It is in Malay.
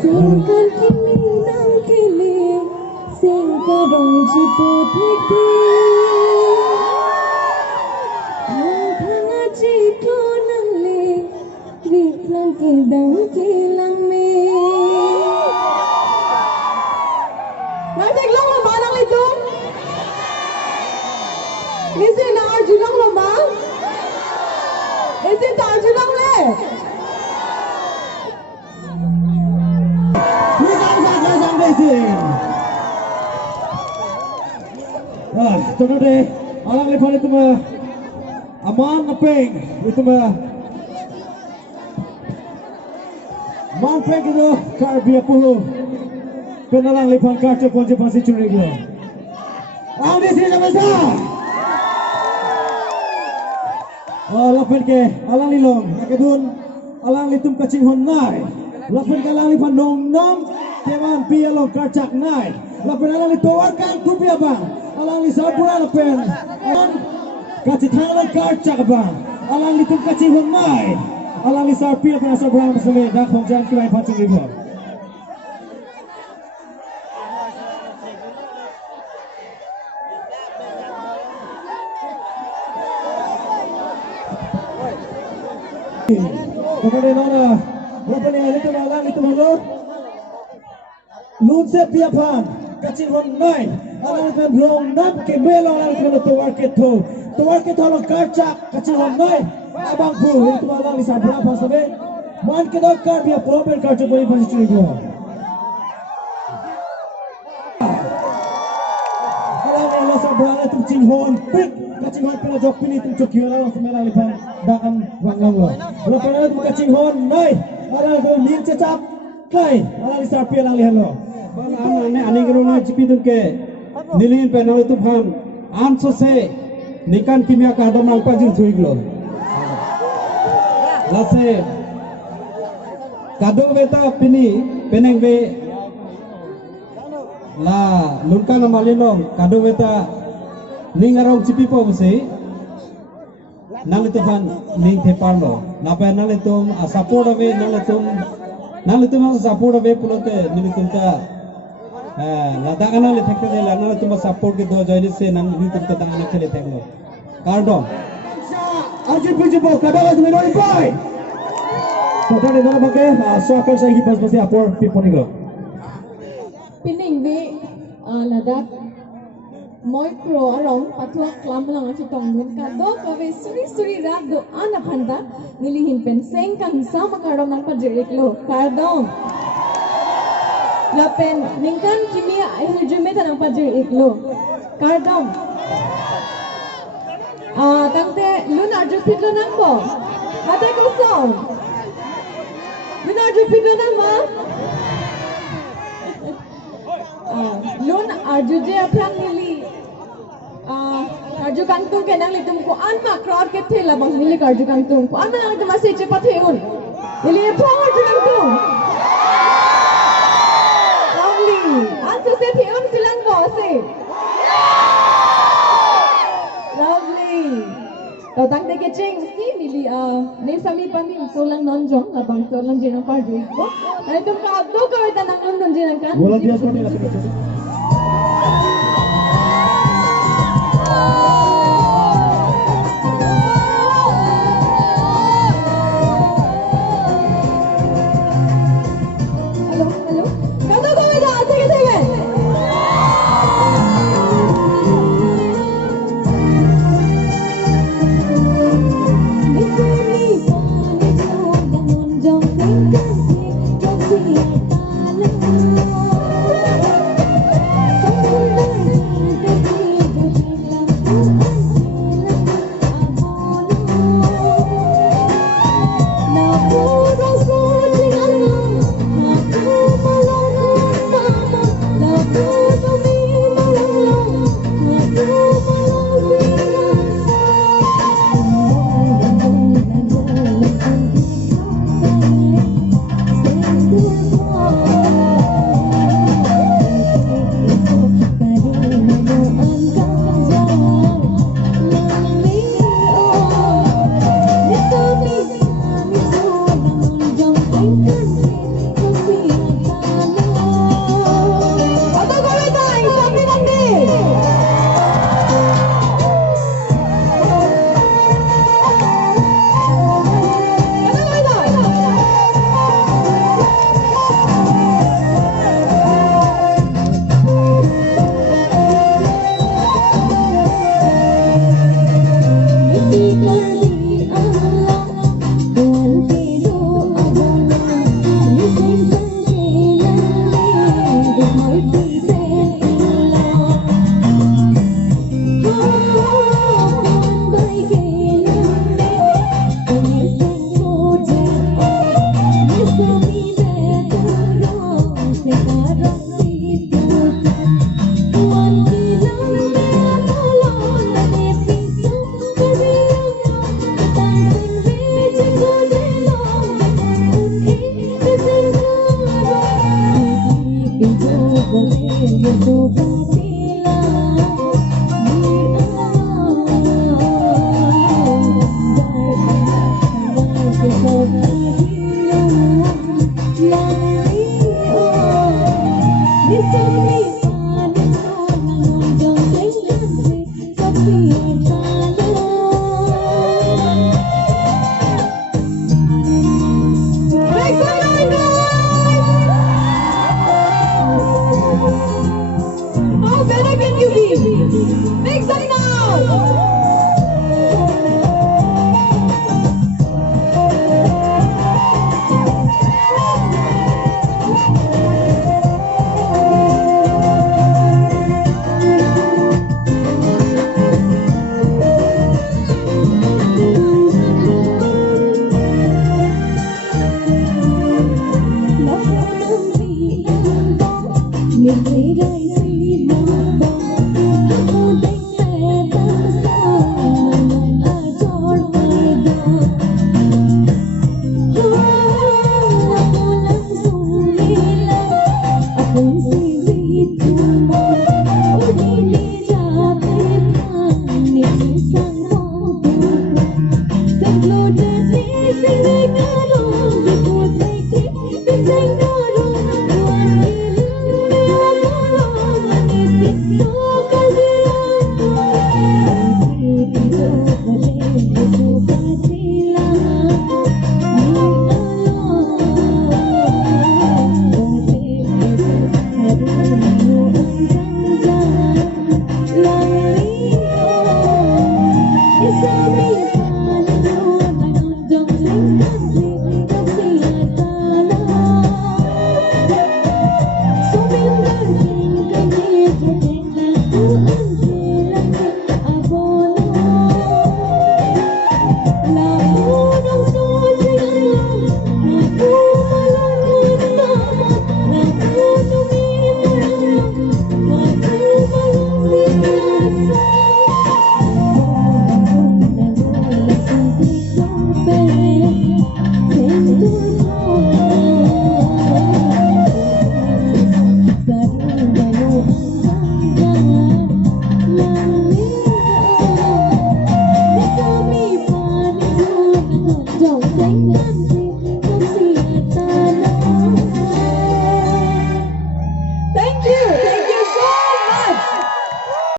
Singkan kimi nang kili, singkarong jiput hekti. Thanga chito nang le, vitlang kidang kilang me. Nanti lang lomba nang itu. Isi na arjunang lomba. Isi ta arjunang le. Tunggu deh, alang lepas itu mah aman ngepeng itu mah man peng itu karbia puluh penalang lepas kartu ponje pasti curi glo. Alang di sini sama saya. Lapan ke alang lilong, nakadun alang litum kacing honai. Lapan ke alang lipan nong nong teman pialong karcak nai. Lapan alang litowarkan kupia bang. Alang li sabura lapen. Alang kacitang karcak bang. Alang litum kacing honai. Alang li sarpia pen sabura masame dak hongjan kilai pancung ribu. Kemudian nona, berapa ni ada tu malang itu malu? Lunset piapan, kacing honai, alang itu belum nak kebelong alang itu tuar keto alang karcak kacing honai, abang pu itu malang di sabra apa sabe? Man kedok kar dia proper karcak boleh pasti curi gua. Alang yang sabra itu cing hon pik. Kacing hon pernah jok pini tu cok kira langsung melang lipan dakan wangang lo. Berapa ada tu kacing hon nai, alang tu nin cecap nai, alang isar pia lang lihan lo. Bang ane ane kerana cipi tu ke nilin penal itu paham. Anso se nikan kimia kahadam nang pajin cuig lo. Lase kadung beta pini peneng be la lunkan amalilong kadung beta ningarong cipi po besi nang itu kan ning teparlo napa nang itu support ave nang itu support ave pulote ning itu ka lada kana le thekte de nang itu support ke do join se nang itu ta dang na khele theklo kardo ajib bujibo kadang tu menoi pai so tadi nang bake soccer sai ki pas pasti apor piponiglo Pining be ladak Moi pro arong patuak kelam lang ang chitong dun ka do kawe suri rap do ana phanda nilihin penseng kang sama karom nang pajerik lo kardong lapen ningkan kimia hirjume tanang pajerik lo kardong tangte lun arju pitlo nang bo hate kosong lun arju pitlo nang ma lun arju je aprang nili Karju kantung ke nang litum ko anma crowd ke thela bang nili karju kantung ko anma nang litum ase chepa theun nili power karju kantung lovely anso se theun silang ko ase lovely to tang de ke cheng si nili ne sami panin solang non jong labang solang jena parju ko ai tum ka do ka weta nang non jena kan bola dia sorti la How better can you be? Make some noise!